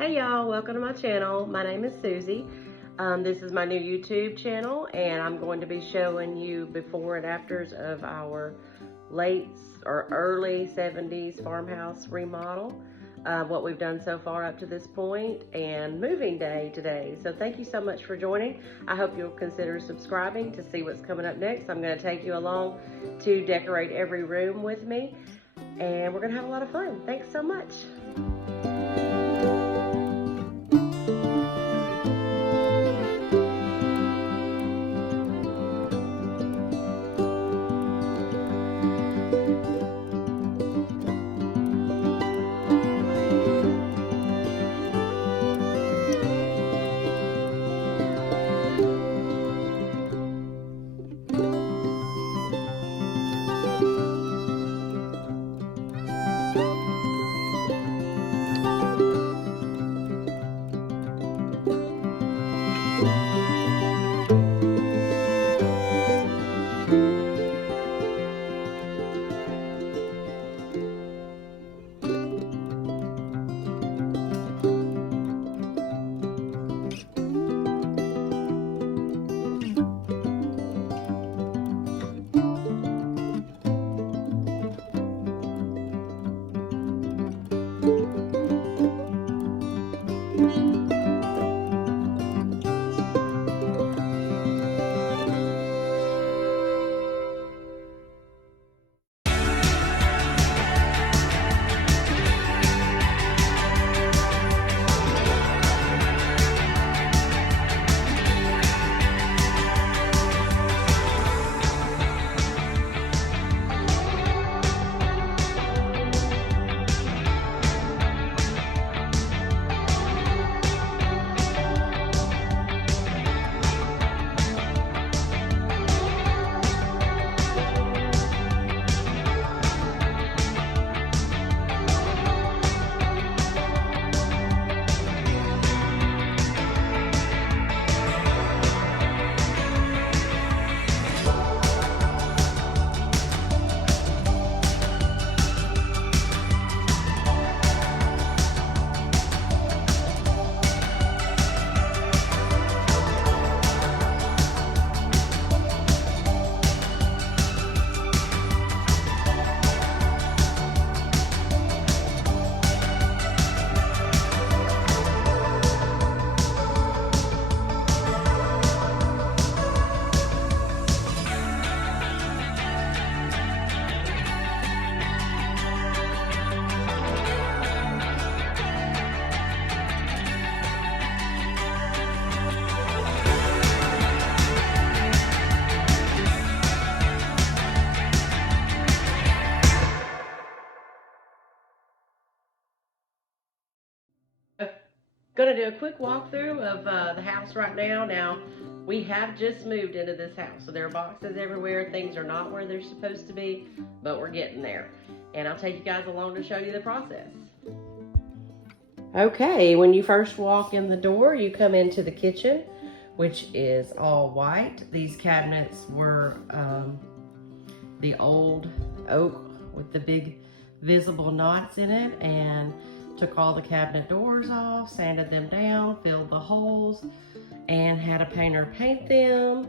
Hey y'all, welcome to my channel. My name is Susie. This is my new YouTube channel, and I'm going to be showing you before and afters of our late or early 70s farmhouse remodel, what we've done so far up to this point, and moving day today. So thank you so much for joining. I hope you'll consider subscribing to see what's coming up next. I'm going to take you along to decorate every room with me, and we're going to have a lot of fun. Thanks so much. Going to do a quick walkthrough of the house right now. Now, we have just moved into this house, so there are boxes everywhere. Things are not where they're supposed to be, but we're getting there. And I'll take you guys along to show you the process. Okay, when you first walk in the door, you come into the kitchen, which is all white. These cabinets were the old oak with the big visible knots in it, and took all the cabinet doors off, sanded them down, filled the holes, and had a painter paint them.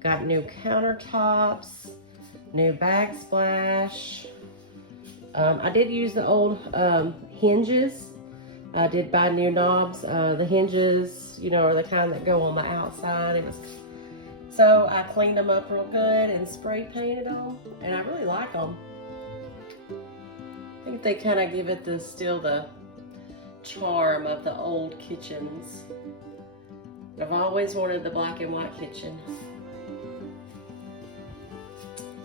Got new countertops, new backsplash. I did use the old hinges. I did buy new knobs. The hinges, you know, are the kind that go on the outside. So I cleaned them up real good and spray painted them, and I really like them. I think they kind of give it still the charm of the old kitchens. I've always wanted the black and white kitchen.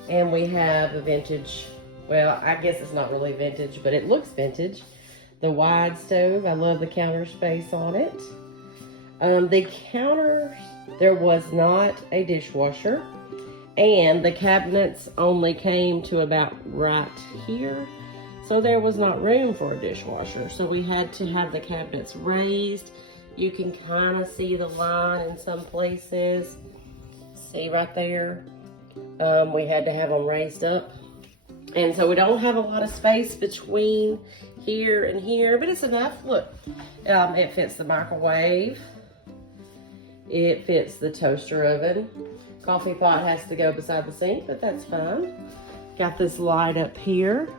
And we have a vintage, well, I guess it's not really vintage, but it looks vintage. The wide stove, I love the counter space on it. The counters, there was not a dishwasher, and the cabinets only came to about right here. So there was not room for a dishwasher. So we had to have the cabinets raised. You can kind of see the line in some places. See right there? We had to have them raised up. And so we don't have a lot of space between here and here, but it's enough. Look, it fits the microwave. It fits the toaster oven. Coffee pot has to go beside the sink, but that's fine. Got this light up here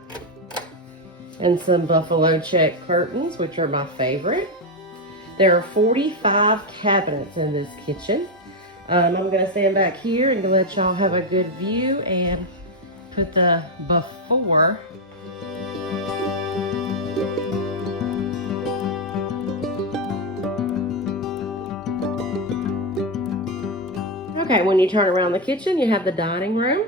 and some buffalo check curtains, which are my favorite. There are 45 cabinets in this kitchen. I'm gonna stand back here and let y'all have a good view and put the before. Okay, when you turn around the kitchen, you have the dining room.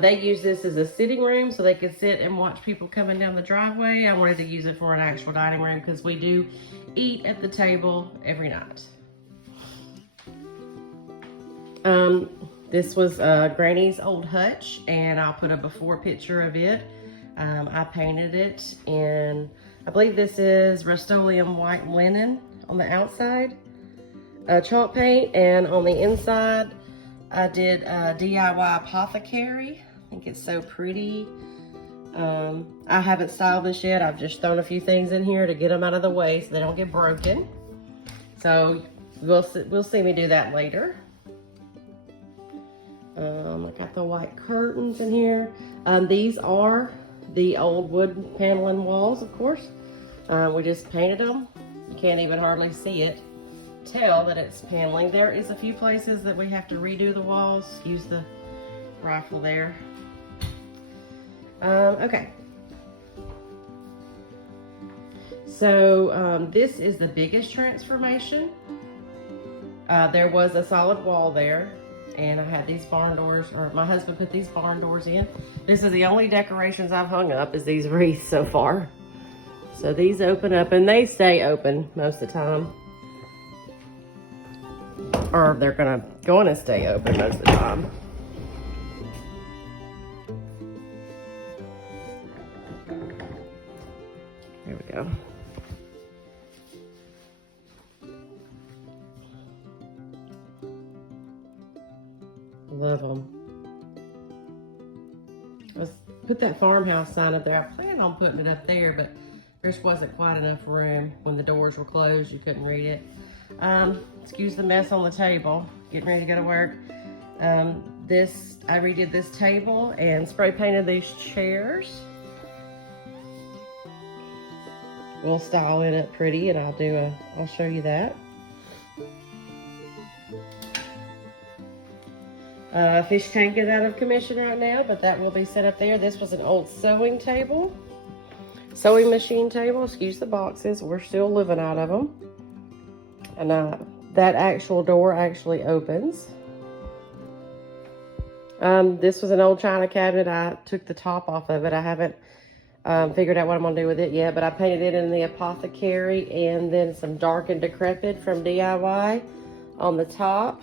They use this as a sitting room so they could sit and watch people coming down the driveway. I wanted to use it for an actual dining room because we do eat at the table every night. This was Granny's old hutch, and I'll put a before picture of it. I painted it in, I believe this is Rust-Oleum white linen on the outside, chalk paint, and on the inside I did DIY apothecary. I think it's so pretty. I haven't styled this yet. I've just thrown a few things in here to get them out of the way so they don't get broken. So we'll see me do that later. I got the white curtains in here. These are the old wood paneling walls, of course. We just painted them. You can't even hardly see it. Tell that it's paneling. There is a few places that we have to redo the walls. Use the rifle there. Okay. So this is the biggest transformation. There was a solid wall there, and I had these barn doors, or my husband put these barn doors in. This is the only decorations I've hung up, is these wreaths so far. So these open up, and they stay open most of the time. Or they're gonna stay open most of the time. There we go. Love them. Let's put that farmhouse sign up there. I planned on putting it up there, but there just wasn't quite enough room. When the doors were closed, you couldn't read it. Excuse the mess on the table. Getting ready to go to work. I redid this table and spray painted these chairs. We'll style it up pretty, and I'll show you that. Fish tank is out of commission right now, but that will be set up there. This was an old sewing table. Sewing machine table, excuse the boxes. We're still living out of them. And that actual door actually opens. This was an old china cabinet. I took the top off of it. I haven't figured out what I'm gonna do with it yet, but I painted it in the apothecary and then some dark and decrepit from DIY on the top.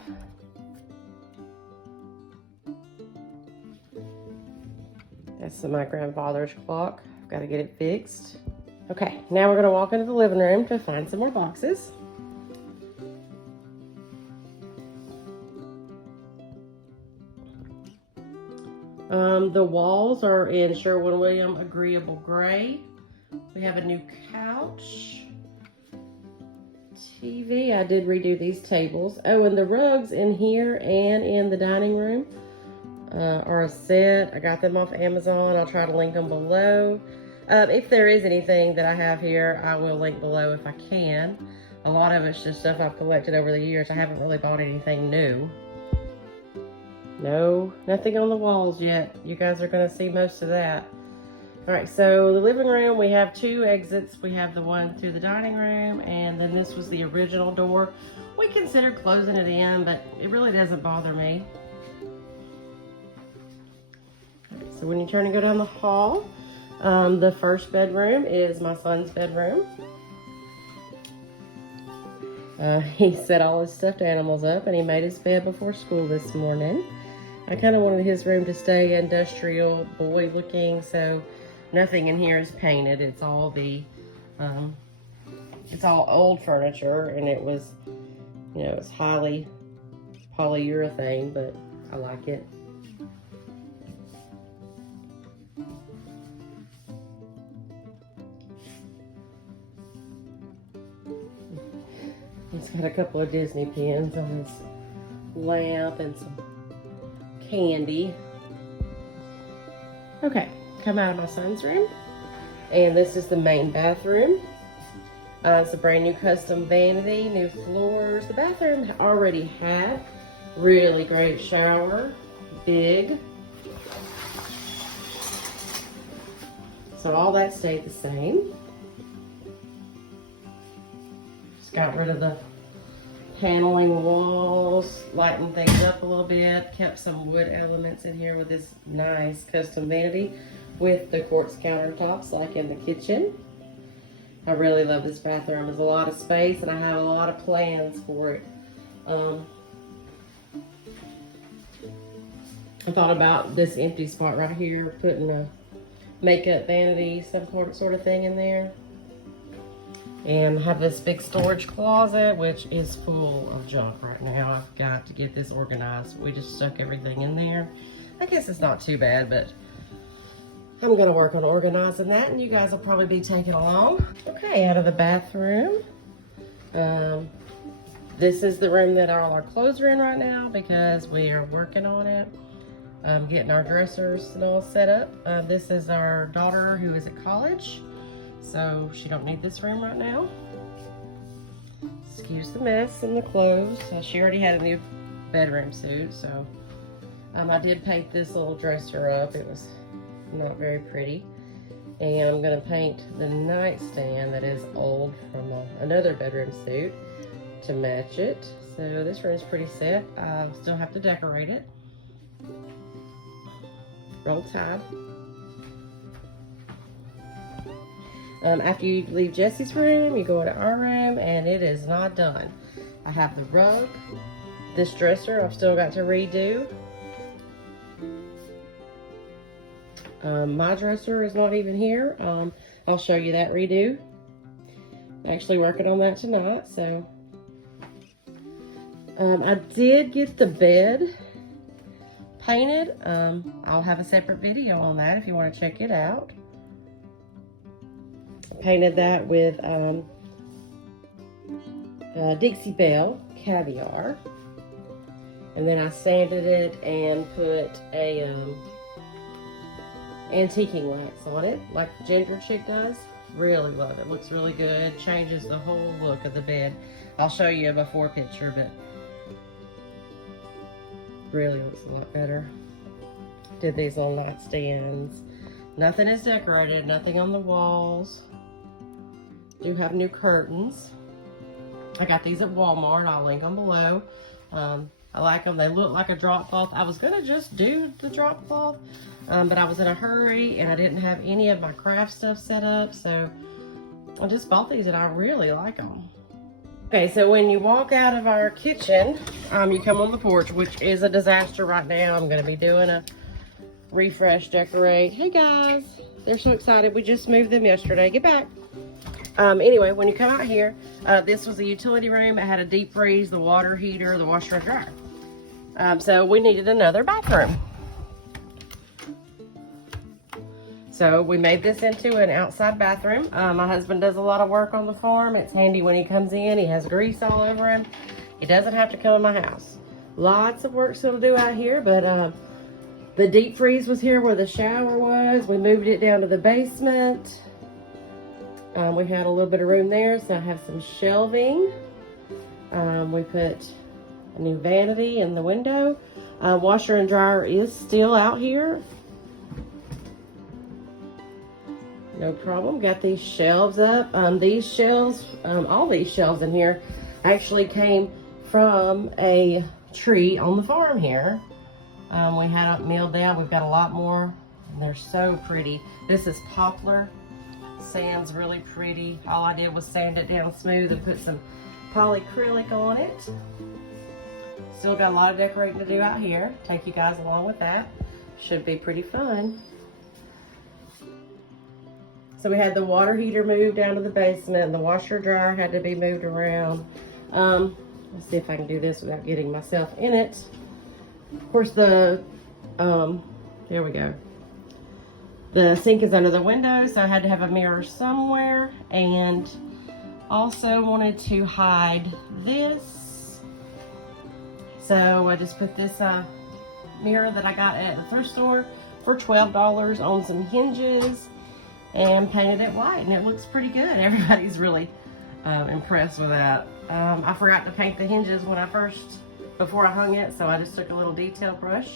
That's my grandfather's clock. I've got to get it fixed. Okay, now we're gonna walk into the living room to find some more boxes. The walls are in Sherwin-Williams agreeable gray. We have a new couch. TV, I did redo these tables. Oh, and the rugs in here and in the dining room are a set. I got them off Amazon. I'll try to link them below. If there is anything that I have here, I will link below if I can. A lot of it's just stuff I've collected over the years. I haven't really bought anything new. No, nothing on the walls yet. You guys are gonna see most of that. All right, so the living room, we have two exits. We have the one through the dining room, and then this was the original door. We considered closing it in, but it really doesn't bother me. So when you turn and go down the hall, the first bedroom is my son's bedroom. He set all his stuffed animals up, and he made his bed before school this morning. I kind of wanted his room to stay industrial boy looking, so nothing in here is painted. It's all it's all old furniture, and it was, you know, it's highly polyurethane, but I like it. He's got a couple of Disney pins on his lamp and some candy. Okay, come out of my son's room. And this is the main bathroom. It's a brand new custom vanity, new floors. The bathroom already had really great shower, big. So all that stayed the same. Just got rid of the paneling walls, lightened things up a little bit, kept some wood elements in here with this nice custom vanity with the quartz countertops like in the kitchen. I really love this bathroom. There's a lot of space and I have a lot of plans for it. I thought about this empty spot right here, putting a makeup vanity, some sort of thing in there. And I have this big storage closet, which is full of junk right now. I've got to get this organized. We just stuck everything in there. I guess it's not too bad, but I'm gonna work on organizing that and you guys will probably be taking along. Okay, out of the bathroom. This is the room that all our clothes are in right now because we are working on it. Getting our dressers and all set up. This is our daughter who is at college, so she don't need this room right now. Excuse the mess and the clothes. She already had a new bedroom suit, so I did paint this little dresser up. It was not very pretty. And I'm gonna paint the nightstand that is old from another bedroom suit to match it. So this room's pretty set. I still have to decorate it. Roll Tide. After you leave Jesse's room, you go into our room, and it is not done. I have the rug. This dresser I've still got to redo. My dresser is not even here. I'll show you that redo. Actually working on that tonight, so. I did get the bed painted. I'll have a separate video on that if you want to check it out. Painted that with Dixie Belle Caviar, and then I sanded it and put a antiquing wax on it like Ginger Chick does. Really love it. Looks really good. Changes the whole look of the bed. I'll show you a before picture, but really looks a lot better. Did these little nightstands. Nothing is decorated, nothing on the walls. Do have new curtains. I got these at Walmart. I'll link them below. I like them. They look like a drop cloth. I was gonna just do the drop cloth, but I was in a hurry and I didn't have any of my craft stuff set up, so I just bought these and I really like them. Okay, so when you walk out of our kitchen, you come on the porch, which is a disaster right now. I'm gonna be doing a refresh, decorate. Hey guys, they're so excited. We just moved them yesterday. Get back. Anyway, when you come out here, this was a utility room. It had a deep freeze, the water heater, the washer and dryer. So we needed another bathroom. So we made this into an outside bathroom. My husband does a lot of work on the farm. It's handy when he comes in. He has grease all over him. He doesn't have to come in my house. Lots of work still to do out here, but the deep freeze was here where the shower was. We moved it down to the basement. We had a little bit of room there, so I have some shelving. We put a new vanity in the window. Washer and dryer is still out here. No problem. Got these shelves up. These shelves, all these shelves in here actually came from a tree on the farm here. We had it milled down. We've got a lot more, and they're so pretty. This is poplar. Sand's really pretty. All I did was sand it down smooth and put some polyacrylic on it. Still got a lot of decorating to do out here. Take you guys along with that. Should be pretty fun. So we had the water heater moved down to the basement, and the washer dryer had to be moved around. Let's see if I can do this without getting myself in it. Of course, there we go. The sink is under the window, so I had to have a mirror somewhere, and Also wanted to hide this. So I just put this mirror that I got at the thrift store for $12 on some hinges and painted it white, and it looks pretty good. Everybody's really impressed with that. I forgot to paint the hinges before I hung it, so I just took a little detail brush.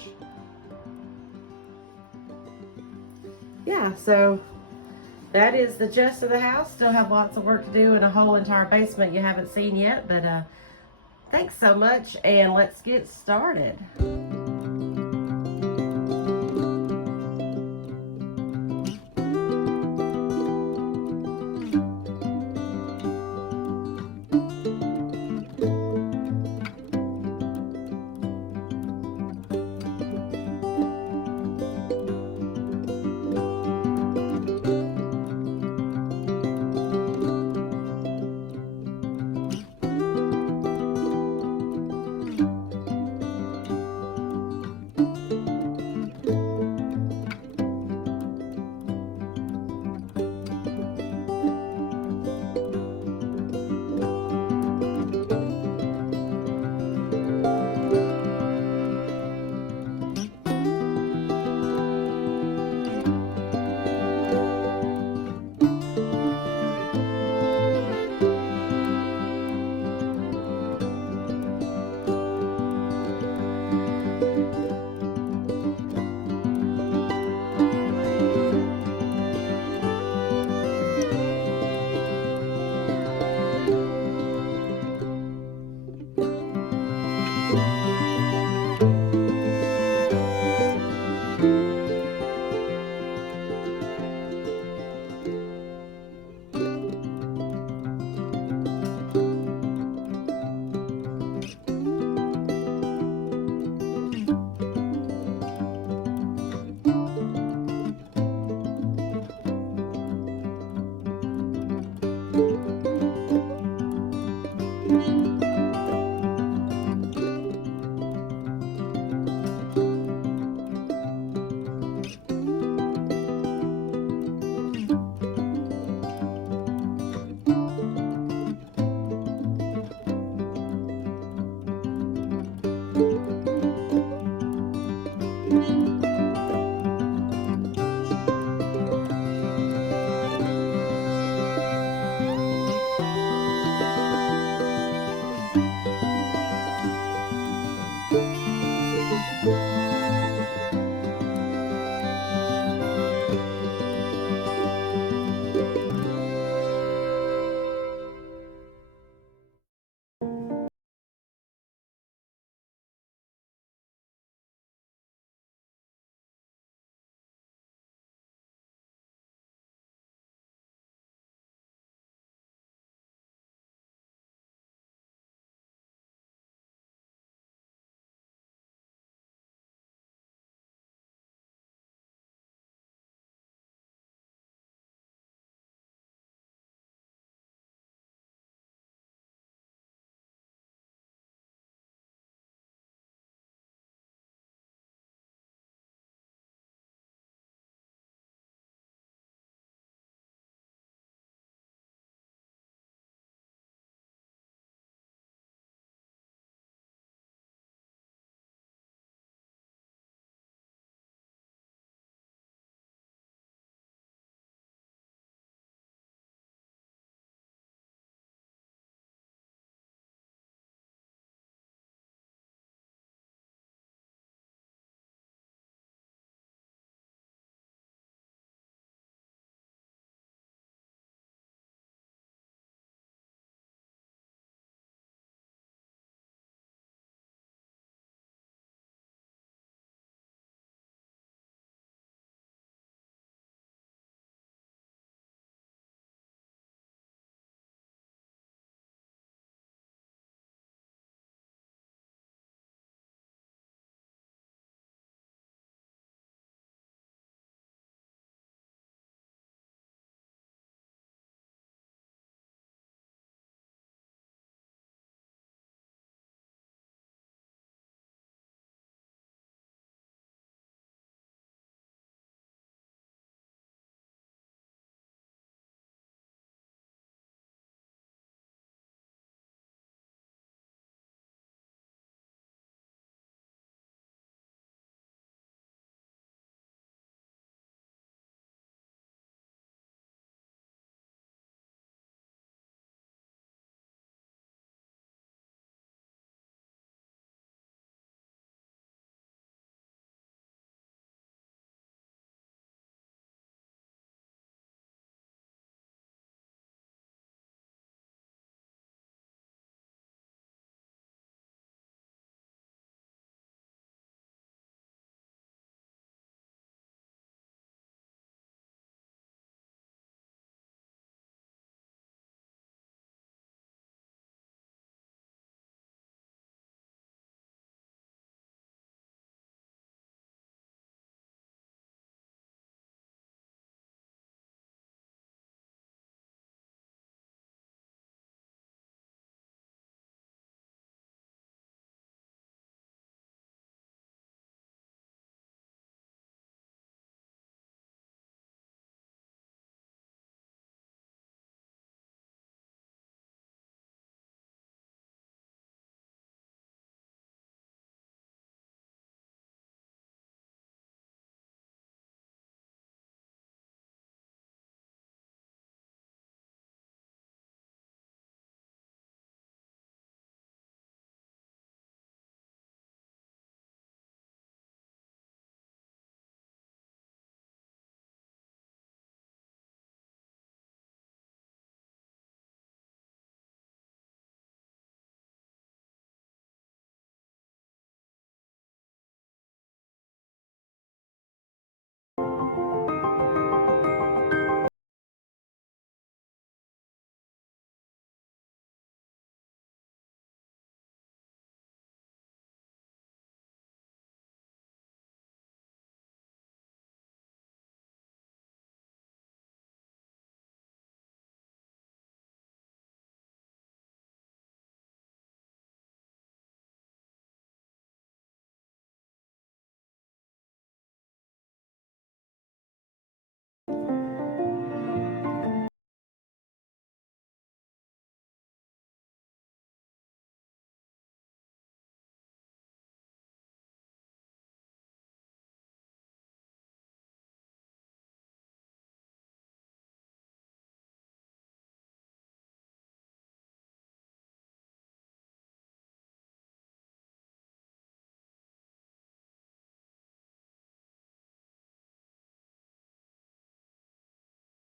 Yeah, so that is the gist of the house. Still have lots of work to do in a whole entire basement you haven't seen yet, but thanks so much, and let's get started.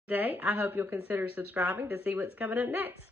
today. I hope you'll consider subscribing to see what's coming up next.